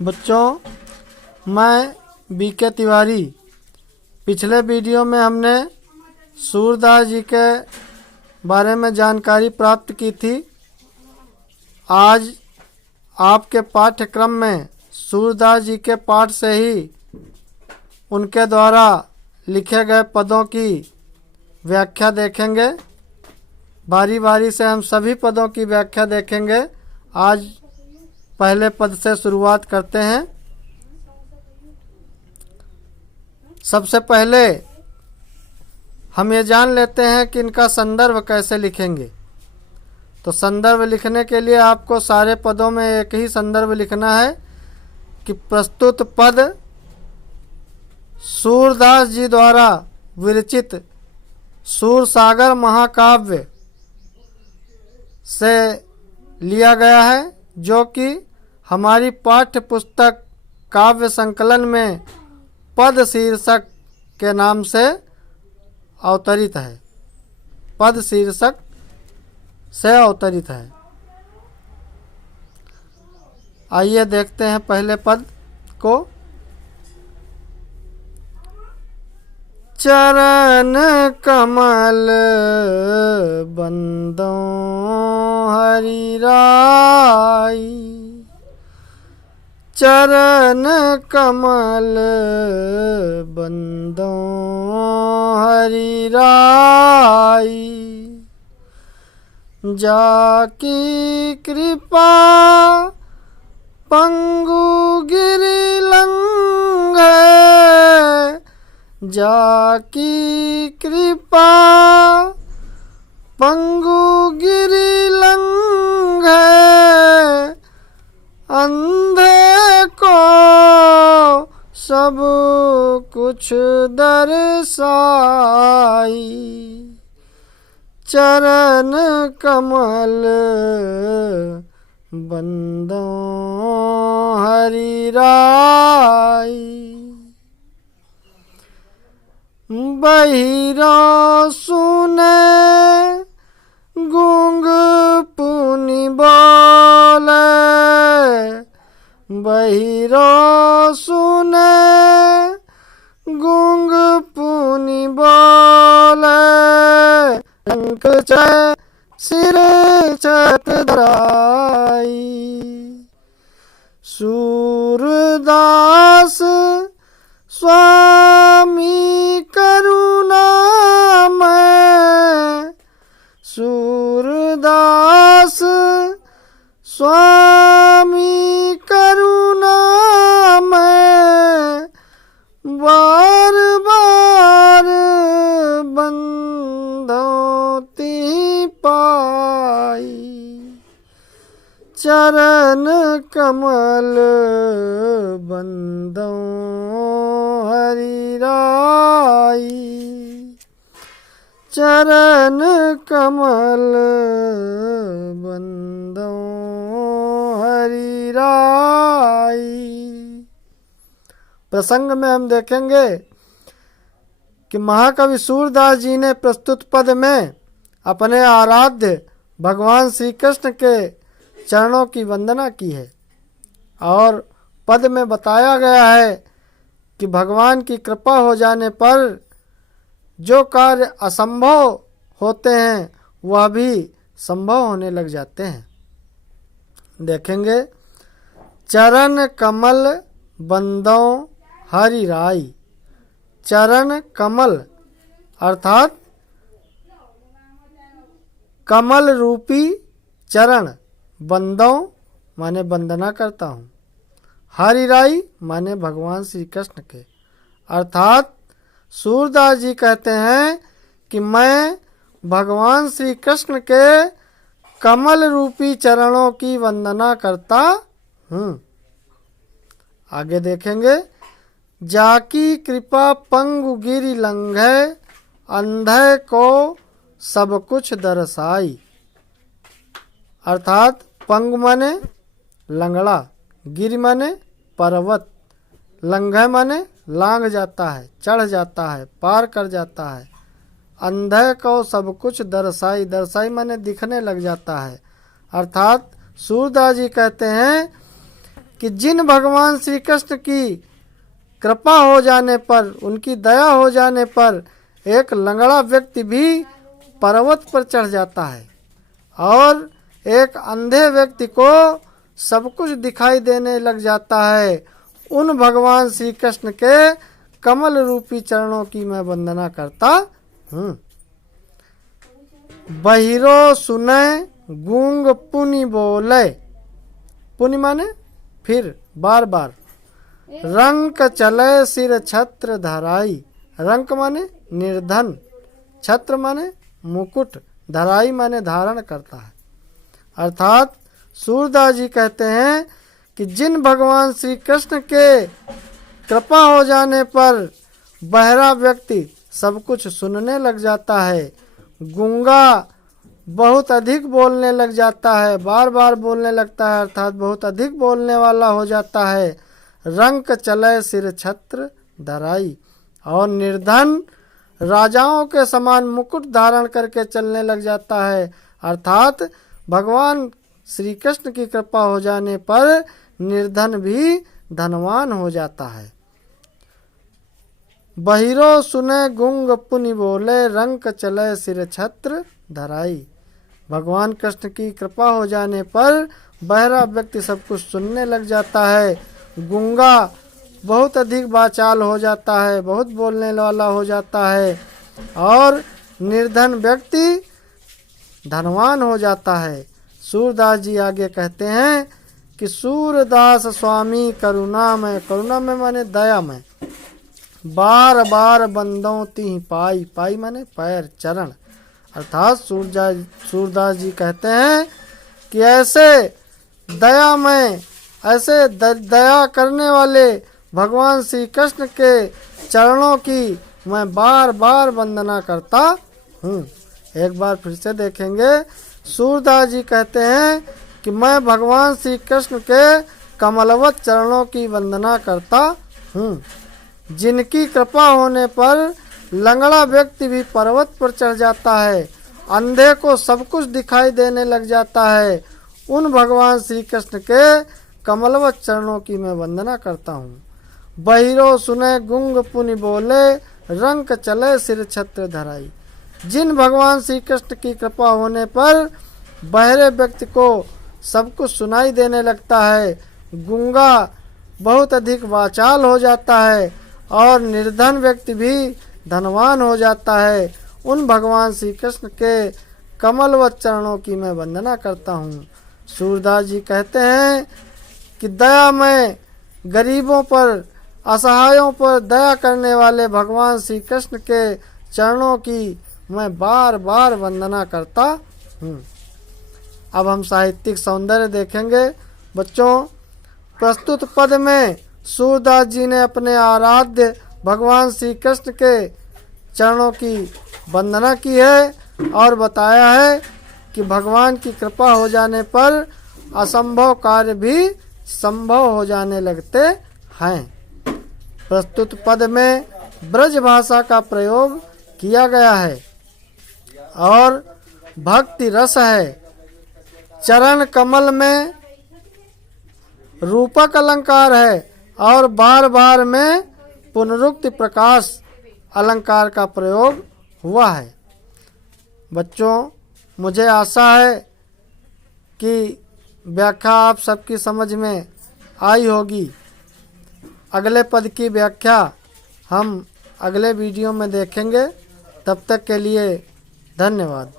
बच्चों, मैं बीके तिवारी। पिछले वीडियो में हमने सूरदास जी के बारे में जानकारी प्राप्त की थी। आज आपके पाठ्यक्रम में सूरदास जी के पाठ से ही उनके द्वारा लिखे गए पदों की व्याख्या देखेंगे। बारी बारी से हम सभी पदों की व्याख्या देखेंगे। आज पहले पद से शुरुआत करते हैं। सबसे पहले हम ये जान लेते हैं कि इनका संदर्भ कैसे लिखेंगे। तो संदर्भ लिखने के लिए आपको सारे पदों में एक ही संदर्भ लिखना है कि प्रस्तुत पद सूरदास जी द्वारा विरचित सूरसागर महाकाव्य से लिया गया है, जो कि हमारी पाठ्य पुस्तक काव्य संकलन में पद शीर्षक के नाम से अवतरित है। पद शीर्षक से अवतरित है। आइए देखते हैं पहले पद को। चरण कमल बंदों हरि राई, चरण कमल बंदों हरि राई, जाकी कृपा पंगु गिरि लंघे, जाकी कृपा पंगु गिरि लंघे, अंधे को सब कुछ दर्शाई, चरण कमल बंदों हरि राई, बहिरा सुने गूंग पुनि बोले, बहिरा सुने गूंग पुनि बोले, शंख चय सिर छत्र धराई, सूरदास स्वामी करुणामय, सूरदास स्वामी करुणामय, बार बार बंधोती पाई, चरण कमल बंदों हरि राई, चरण कमल बंदों हरि राई। प्रसंग में हम देखेंगे कि महाकवि सूरदास जी ने प्रस्तुत पद में अपने आराध्य भगवान श्री कृष्ण के चरणों की वंदना की है और पद में बताया गया है कि भगवान की कृपा हो जाने पर जो कार्य असंभव होते हैं वह भी संभव होने लग जाते हैं। देखेंगे, चरण कमल बंदों हरि राई, चरण कमल अर्थात कमल रूपी चरण, बंदों माने वंदना करता हूँ, हरि राई माने भगवान श्री कृष्ण के। अर्थात सूरदास जी कहते हैं कि मैं भगवान श्री कृष्ण के कमल रूपी चरणों की वंदना करता हूँ। आगे देखेंगे, जाकी कृपा पंगु गिरि लंघे, अंधे को सब कुछ दर्शाई। अर्थात पंगु माने लंगड़ा, गिरि माने पर्वत, लंघे माने लांघ जाता है, चढ़ जाता है, पार कर जाता है। अंधे को सब कुछ दर्शाई, दर्शाई माने दिखने लग जाता है। अर्थात सूरदास जी कहते हैं कि जिन भगवान श्री कृष्ण की कृपा हो जाने पर, उनकी दया हो जाने पर एक लंगड़ा व्यक्ति भी पर्वत पर चढ़ जाता है और एक अंधे व्यक्ति को सब कुछ दिखाई देने लग जाता है। उन भगवान श्री कृष्ण के कमल रूपी चरणों की मैं वंदना करता हूँ। बहिरो सुने गूंग पुनि बोले, पुनि माने फिर बार बार, रंक चले सिर छत्र धराई, रंक माने निर्धन, छत्र माने मुकुट, धराई माने धारण करता है। अर्थात सूरदास जी कहते हैं कि जिन भगवान श्री कृष्ण के कृपा हो जाने पर बहरा व्यक्ति सब कुछ सुनने लग जाता है, गूंगा बहुत अधिक बोलने लग जाता है, बार बार बोलने लगता है, अर्थात बहुत अधिक बोलने वाला हो जाता है, रंक चले सिर छत्र धराई, और निर्धन राजाओं के समान मुकुट धारण करके चलने लग जाता है। अर्थात भगवान श्री कृष्ण की कृपा हो जाने पर निर्धन भी धनवान हो जाता है। बहिरो सुने गुंग पुनि बोले, रंक चले सिर छत्र धराई। भगवान कृष्ण की कृपा हो जाने पर बहरा व्यक्ति सब कुछ सुनने लग जाता है, गूंगा बहुत अधिक वाचाल हो जाता है, बहुत बोलने वाला हो जाता है, और निर्धन व्यक्ति धनवान हो जाता है। सूरदास जी आगे कहते हैं कि सूरदास स्वामी करुणामय, करुणामय माने दयामय, बार बार बंदों ती पाई, पाई माने पैर चरण। अर्थात सूरदास जी कहते हैं कि ऐसे दयामय, ऐसे दया करने वाले भगवान श्री कृष्ण के चरणों की मैं बार बार वंदना करता हूँ। एक बार फिर से देखेंगे, सूरदास जी कहते हैं कि मैं भगवान श्री कृष्ण के कमलवत चरणों की वंदना करता हूँ, जिनकी कृपा होने पर लंगड़ा व्यक्ति भी पर्वत पर चढ़ जाता है, अंधे को सब कुछ दिखाई देने लग जाता है। उन भगवान श्री कृष्ण के कमलवत चरणों की मैं वंदना करता हूँ। बहिरो सुने गुंग पुनि बोले, रंक चले सिर छत्र धराई। जिन भगवान श्री कृष्ण की कृपा होने पर बहरे व्यक्ति को सब कुछ सुनाई देने लगता है, गूंगा बहुत अधिक वाचाल हो जाता है, और निर्धन व्यक्ति भी धनवान हो जाता है, उन भगवान श्री कृष्ण के कमलवत चरणों की मैं वंदना करता हूँ। सूरदास जी कहते हैं कि दयामय, गरीबों पर, असहायों पर दया करने वाले भगवान श्री कृष्ण के चरणों की मैं बार बार वंदना करता हूँ। अब हम साहित्यिक सौंदर्य देखेंगे। बच्चों, प्रस्तुत पद में सूरदास जी ने अपने आराध्य भगवान श्री कृष्ण के चरणों की वंदना की है और बताया है कि भगवान की कृपा हो जाने पर असंभव कार्य भी संभव हो जाने लगते हैं। प्रस्तुत पद में ब्रज भाषा का प्रयोग किया गया है और भक्ति रस है। चरण कमल में रूपक अलंकार है और बार बार में पुनरुक्ति प्रकाश अलंकार का प्रयोग हुआ है। बच्चों, मुझे आशा है कि व्याख्या आप सबकी समझ में आई होगी। अगले पद की व्याख्या हम अगले वीडियो में देखेंगे। तब तक के लिए धन्यवाद।